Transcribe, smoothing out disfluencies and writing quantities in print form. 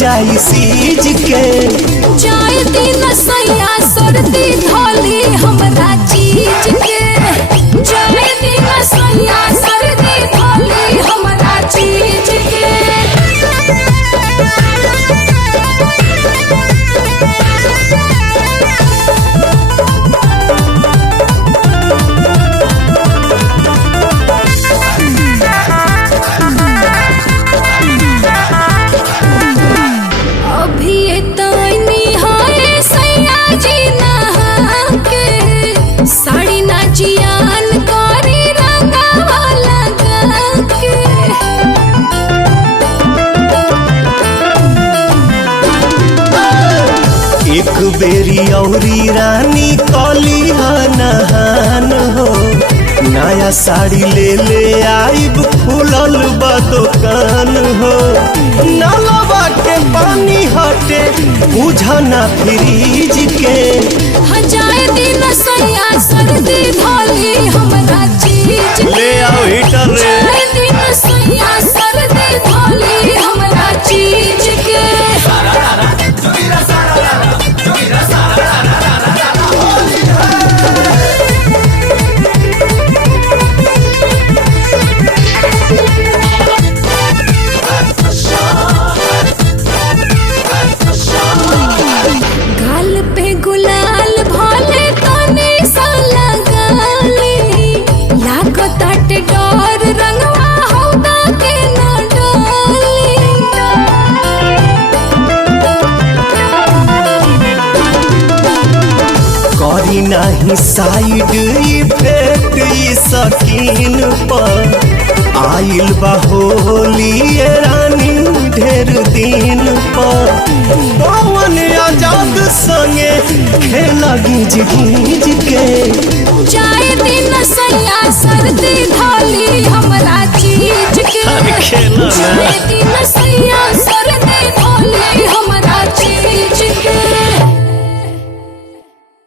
जाई सीज के। जाए दिन सैया सर्दी धोली हमरा चीज के। जाए दिन सैया सर्दी धोली हमरा चीज के। अभी तनी हाय सैया जी नहा के। साड़ी ना जियान करी रंगावा लगा के। एक बेरी औरी रानी कली नहान हो। नया साड़ी ले ले आइब खुलल बा दुकान हो। नलवा के पानी हटे बुझना फ्रीज के। जाए दिन सैया सर्दी धोली हमरा चीज के। ले आओ हीटर रे। जाए दिन सैया सर्दी धोली हमरा चीज के। गाल पे गुलाल भोले तने सा लगाली। लागो ताटे डोर रंगवा हौदा के न डाली। करी नाही साइड इफेक्ट ई सकीन पर। आइल बा होली ये रानी ढेर दिन पर। पवन आजाद संगे खेला गीज गीज के। जाए दिन सैया सर्दी धोली हमरा चीज के। खेला ना। जाए दिन सैया